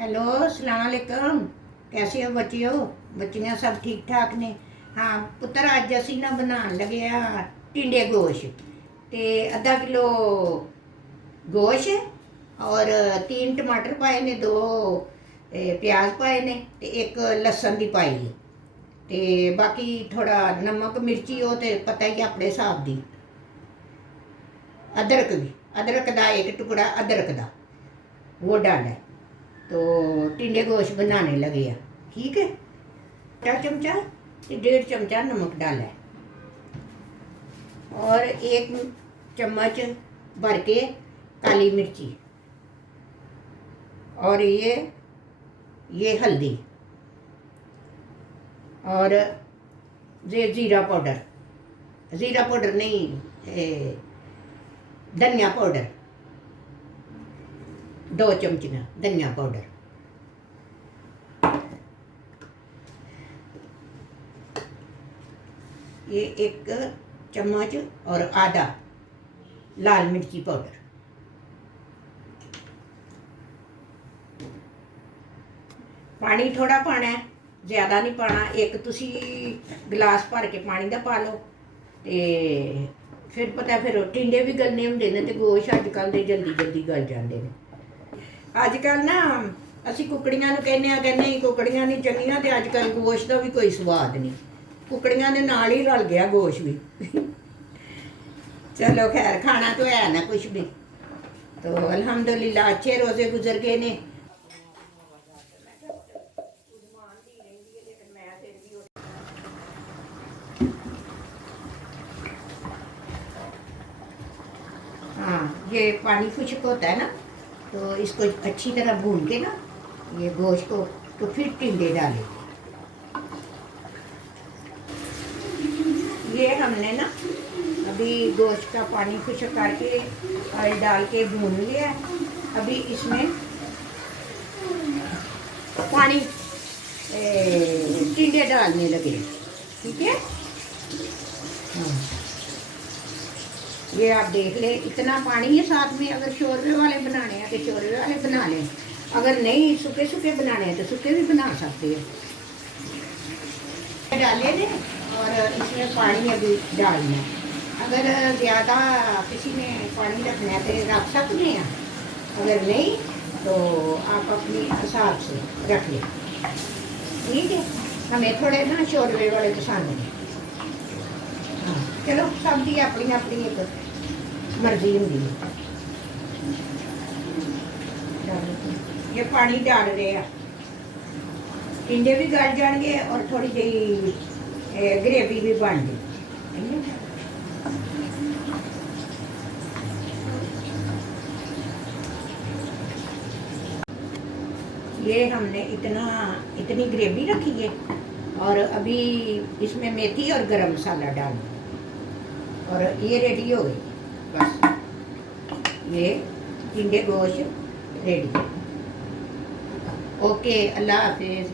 Hello अस्सलाम वालेकुम। कैसे हो बच्चियों? बच्चियां सब ठीक ठाक ने? हाँ पुत्तर, अज असी ना बनाने लगे आ टिंडे गोश्त। ते अद्धा किलो गोश्त और 3 टमाटर पाए ने, 2 प्याज पाए ने, ते एक लसन दी पाई है। ते बाकी थोड़ा नमक मिर्ची हो ते पता ही अपने हिसाब दी। अदरक भी, अदरक का एक टुकड़ा अदरक का वो डाला है। तो टिंडे गोश्त बनाने लगे हैं। ठीक है, 4 चमचा 1.5 चमचा नमक डाला है और 1 चम्मच भर के काली मिर्ची और ये हल्दी और ये ज़ीरा पाउडर नहीं, धनिया पाउडर 2 चमचियाँ धनिया पाउडर। ये 1 चम्मच और आधा लाल मिर्ची पाउडर। पानी थोड़ा पाना है, ज़्यादा नहीं पाना। एक तुसी गिलास भर के पानी का पा लो। तो फिर पता फिर टिंडे भी गलने होंगे ने, तो गोश्त अजकल दे जल्दी जल्दी गल जाते हैं। अजकल ना असी कुकड़ियां कहने कुकड़ियां नहीं चंगियां, तो अजकल गोश्त का भी कोई स्वाद नहीं। कुकड़ियां दे नाल ही रल गया गोश्त भी। चलो खैर, खाना तो है ना कुछ भी। तो अल्हम्दुलिल्लाह अच्छे रोज़े गुजर गए ने। हाँ, ये पानी खुश्क होता है ना, तो इसको अच्छी तरह भून के ना ये गोश्त को, तो फिर टिंडे डालें। ये हमने ना अभी गोश्त का पानी खुश्क करके ऑयल डाल के भून लिया है। अभी इसमें पानी टिंडे डालने लगे। ठीक है, हाँ, ये आप देख लें इतना पानी है साथ में। अगर शोरबे वाले बनाने हैं तो शोरबे वाले बना लें, अगर नहीं सूखे सूखे बनाने हैं तो सूखे भी बना सकते हैं। डाले ने और इसमें पानी अभी डालना है। अगर ज़्यादा किसी ने पानी रखना है तो रख सकते हैं, अगर नहीं तो आप अपने हिसाब से रख लें। ठीक है, हमें थोड़े ना शोरबे वाले पसंद हैं। हाँ चलो, सबकी अपनी अपनी एक मर्जी होंगी है। ये पानी डाल रहे हैं, टिंडे भी गल जाएंगे और थोड़ी जी ग्रेवी भी बन गई। ये हमने इतनी ग्रेवी रखी है और अभी इसमें मेथी और गरम मसाला डालना और ये रेडी हो गई। बस ये टिंडे गोश्त रेडी। ओके, अल्लाह हाफिज़।